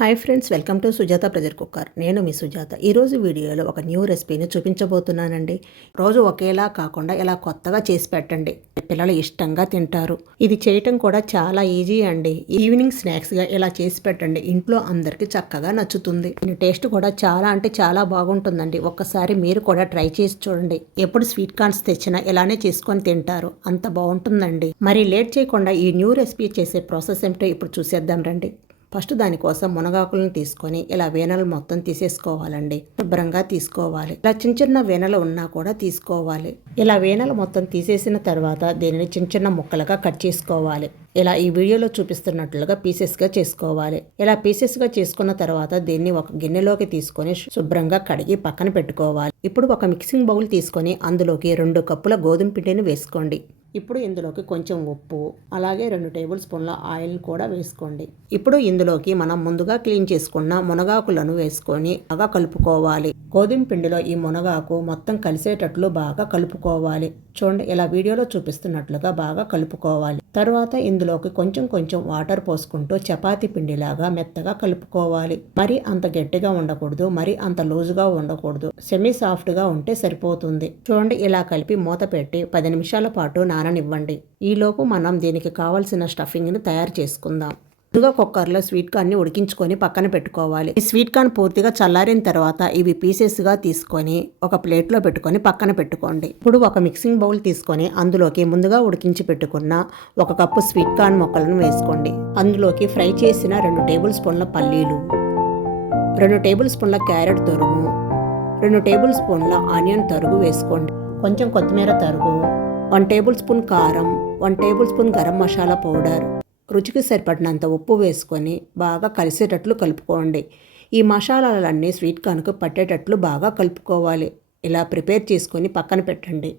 Hi friends, welcome to Sujatha pressure cooker. నేను మీ సుజాత. ఈరోజు వీడియోలో ఒక న్యూ రెసిపీని చూపించబోతున్నానండి. రోజు ఒకేలా కాకుండా ఇలా కొత్తగా చేసి పెట్టండి, పిల్లలు ఇష్టంగా తింటారు. ఇది చేయటం కూడా చాలా ఈజీ అండి. ఈవినింగ్ స్నాక్స్గా ఇలా చేసి పెట్టండి, ఇంట్లో అందరికీ చక్కగా నచ్చుతుంది. దీని టేస్ట్ కూడా చాలా అంటే చాలా బాగుంటుందండి. ఒక్కసారి మీరు కూడా ట్రై చేసి చూడండి. ఎప్పుడు స్వీట్ కార్న్స్ తెచ్చినా ఇలానే చేసుకొని తింటారు, అంత బాగుంటుందండి. మరి లేట్ చేయకుండా ఈ న్యూ రెసిపీ చేసే ప్రాసెస్ ఏమిటో ఇప్పుడు చూసేద్దాం రండి. ఫస్ట్ దానికోసం మునగాకులను తీసుకొని ఇలా వేనలు మొత్తం తీసేసుకోవాలండి. శుభ్రంగా తీసుకోవాలి. ఇలా చిన్న చిన్న వేనలు ఉన్నా కూడా తీసుకోవాలి. ఇలా వేనలు మొత్తం తీసేసిన తర్వాత దీనిని చిన్న చిన్న ముక్కలుగా కట్ చేసుకోవాలి. ఇలా ఈ వీడియోలో చూపిస్తున్నట్లుగా పీసెస్గా చేసుకోవాలి. ఇలా పీసెస్గా చేసుకున్న తర్వాత దీన్ని ఒక గిన్నెలోకి తీసుకొని శుభ్రంగా కడిగి పక్కన పెట్టుకోవాలి. ఇప్పుడు ఒక మిక్సింగ్ బౌల్ తీసుకొని అందులోకి 2 కప్పుల గోధుమ పిండిని వేసుకోండి. ఇప్పుడు ఇందులోకి కొంచెం ఉప్పు, అలాగే 2 టేబుల్ స్పూన్ల ఆయిల్ కూడా వేసుకోండి. ఇప్పుడు ఇందులోకి మనం ముందుగా క్లీన్ చేసుకున్న మునగాకులను వేసుకొని బాగా కలుపుకోవాలి. గోధుమ పిండిలో ఈ మునగాకు మొత్తం కలిసేటట్లు బాగా కలుపుకోవాలి. చూడండి, ఇలా వీడియోలో చూపిస్తున్నట్లుగా బాగా కలుపుకోవాలి. తర్వాత ఇందులోకి కొంచెం కొంచెం వాటర్ పోసుకుంటూ చపాతీ పిండిలాగా మెత్తగా కలుపుకోవాలి. మరి అంత గట్టిగా ఉండకూడదు, మరి అంత లూజుగా ఉండకూడదు. సెమీ సాఫ్ట్గా ఉంటే సరిపోతుంది. చూడండి, ఇలా కలిపి మూత పెట్టి 10 నిమిషాల పాటు నాననివ్వండి. ఈలోపు మనం దీనికి కావాల్సిన స్టఫింగ్ని తయారు చేసుకుందాం. ముందుగా కుక్కర్లో స్వీట్ కార్న్ని ఉడికించుకొని పక్కన పెట్టుకోవాలి. ఈ స్వీట్ కార్న్ పూర్తిగా చల్లారిన తర్వాత ఇవి పీసెస్గా తీసుకొని ఒక ప్లేట్లో పెట్టుకొని పక్కన పెట్టుకోండి. ఇప్పుడు ఒక మిక్సింగ్ బౌల్ తీసుకొని అందులోకి ముందుగా ఉడికించి పెట్టుకున్న 1 కప్పు స్వీట్ కార్న్ ముక్కలను వేసుకోండి. అందులోకి ఫ్రై చేసిన 2 టేబుల్ స్పూన్ల పల్లీలు, 2 టేబుల్ స్పూన్ల క్యారెట్ తరుగు, 2 టేబుల్ స్పూన్ల ఆనియన్ తరుగు వేసుకోండి. కొంచెం కొత్తిమీర తరుగు, 1 టేబుల్ స్పూన్ కారం, 1 table spoon garam masala powder, రుచికి సరిపడినంత ఉప్పు వేసుకొని బాగా కలిసేటట్లు కలుపుకోండి. ఈ మసాలాలన్నీ స్వీట్ కార్న్కు పట్టేటట్లు బాగా కలుపుకోవాలి. ఇలా ప్రిపేర్ చేసుకొని పక్కన పెట్టండి.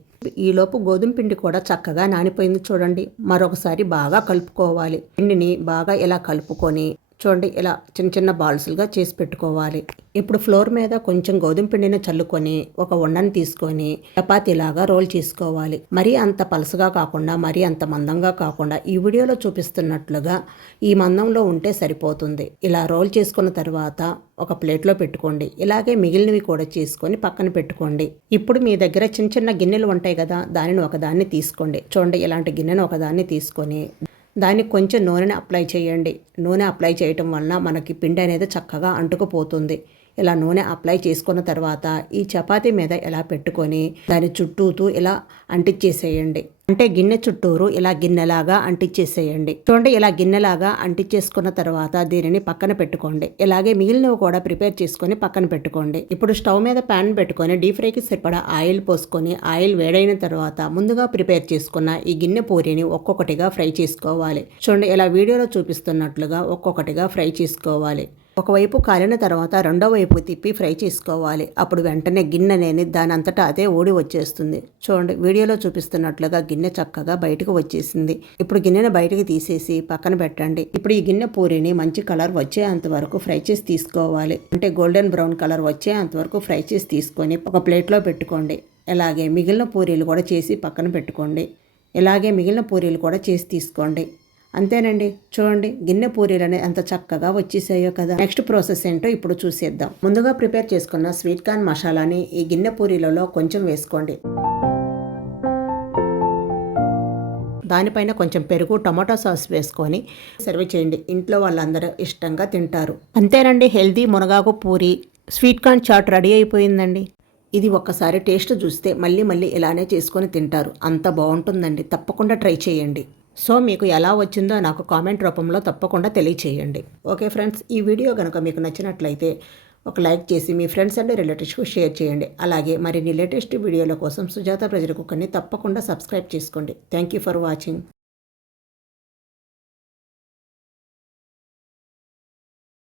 ఈలోపు గోధుమ పిండి కూడా చక్కగా నానిపోయింది చూడండి. మరొకసారి బాగా కలుపుకోవాలి. పిండిని బాగా ఇలా కలుపుకొని చూడండి, ఇలా చిన్న చిన్న బాల్స్లుగా చేసి పెట్టుకోవాలి. ఇప్పుడు ఫ్లోర్ మీద కొంచెం గోధుమ పిండిని చల్లుకొని ఒక ఉండని తీసుకొని చపాతీలాగా రోల్ చేసుకోవాలి. మరీ అంత పలసగా కాకుండా మరీ అంత మందంగా కాకుండా ఈ వీడియోలో చూపిస్తున్నట్లుగా ఈ మందంలో ఉంటే సరిపోతుంది. ఇలా రోల్ చేసుకున్న తర్వాత ఒక ప్లేట్లో పెట్టుకోండి. ఇలాగే మిగిలినవి కూడా చేసుకొని పక్కన పెట్టుకోండి. ఇప్పుడు మీ దగ్గర చిన్న చిన్న గిన్నెలు ఉంటాయి కదా, దానిని ఒకదాన్ని తీసుకోండి. చూడండి, ఇలాంటి గిన్నెను ఒకదాన్ని తీసుకొని దానికి కొంచెం నూనెని అప్లై చేయండి. నూనె అప్లై చేయటం వలన మనకి పిండి అనేది చక్కగా అంటుకుపోతుంది. ఇలా నూనె అప్లై చేసుకున్న తర్వాత ఈ చపాతీ మీద ఇలా పెట్టుకొని దాని చుట్టూతూ ఇలా అంటించేసేయండి. అంటే గిన్నె చుట్టూరు ఇలా గిన్నెలాగా అంటించేసేయండి. చూడండి, ఇలా గిన్నెలాగా అంటించేసుకున్న తర్వాత దీనిని పక్కన పెట్టుకోండి. ఇలాగే మిగిలినవి కూడా ప్రిపేర్ చేసుకొని పక్కన పెట్టుకోండి. ఇప్పుడు స్టవ్ మీద ప్యాన్ పెట్టుకొని డీప్ ఫ్రైకి సరిపడా ఆయిల్ పోసుకొని ఆయిల్ వేడైన తర్వాత ముందుగా ప్రిపేర్ చేసుకున్న ఈ గిన్నె పూరిని ఒక్కొక్కటిగా ఫ్రై చేసుకోవాలి. చూడండి, ఇలా వీడియోలో చూపిస్తున్నట్లుగా ఒక్కొక్కటిగా ఫ్రై చేసుకోవాలి. ఒకవైపు కాలిన తర్వాత రెండో వైపు తిప్పి ఫ్రై చేసుకోవాలి. అప్పుడు వెంటనే గిన్నె అనేది దాని అంతటా అదే ఊడి వచ్చేస్తుంది. చూడండి, వీడియోలో చూపిస్తున్నట్లుగా గిన్నె చక్కగా బయటకు వచ్చేసింది. ఇప్పుడు గిన్నెను బయటకు తీసేసి పక్కన పెట్టండి. ఇప్పుడు ఈ గిన్నె పూరిని మంచి కలర్ వచ్చేంత వరకు ఫ్రై చేసి తీసుకోవాలి. అంటే గోల్డెన్ బ్రౌన్ కలర్ వచ్చేంత వరకు ఫ్రై చేసి తీసుకొని ఒక ప్లేట్లో పెట్టుకోండి. ఇలాగే మిగిలిన పూరీలు కూడా చేసి పక్కన పెట్టుకోండి. ఇలాగే మిగిలిన పూరీలు కూడా చేసి తీసుకోండి. అంతేనండి, చూడండి గిన్నె పూరీలు అనేది ఎంత చక్కగా వచ్చేసాయో కదా. నెక్స్ట్ ప్రాసెస్ ఏంటో ఇప్పుడు చూసేద్దాం. ముందుగా ప్రిపేర్ చేసుకున్న స్వీట్ కార్న్ మసాలాని ఈ గిన్నె పూరీలలో కొంచెం వేసుకోండి. దానిపైన కొంచెం పెరుగు, టమాటో సాస్ వేసుకొని సర్వ్ చేయండి. ఇంట్లో వాళ్ళందరూ ఇష్టంగా తింటారు. అంతేనండి, హెల్తీ మునగాకు puri sweet corn chaat ready అయిపోయిందండి. ఇది ఒక్కసారి టేస్ట్ చూస్తే మళ్ళీ మళ్ళీ ఇలానే చేసుకొని తింటారు, అంత బాగుంటుందండి. తప్పకుండా ట్రై చేయండి. సో మీకు ఎలా వచ్చిందో నాకు కామెంట్ రూపంలో తప్పకుండా తెలియచేయండి. ఓకే ఫ్రెండ్స్, ఈ వీడియో కనుక మీకు నచ్చినట్లయితే ఒక లైక్ చేసి మీ ఫ్రెండ్స్ అండ్ రిలేటివ్స్కు షేర్ చేయండి. అలాగే మరిన్ని లేటెస్ట్ వీడియోల కోసం సుజాత ప్రెజర్ కుక్కర్ని తప్పకుండా సబ్స్క్రైబ్ చేసుకోండి. Thank you for watching.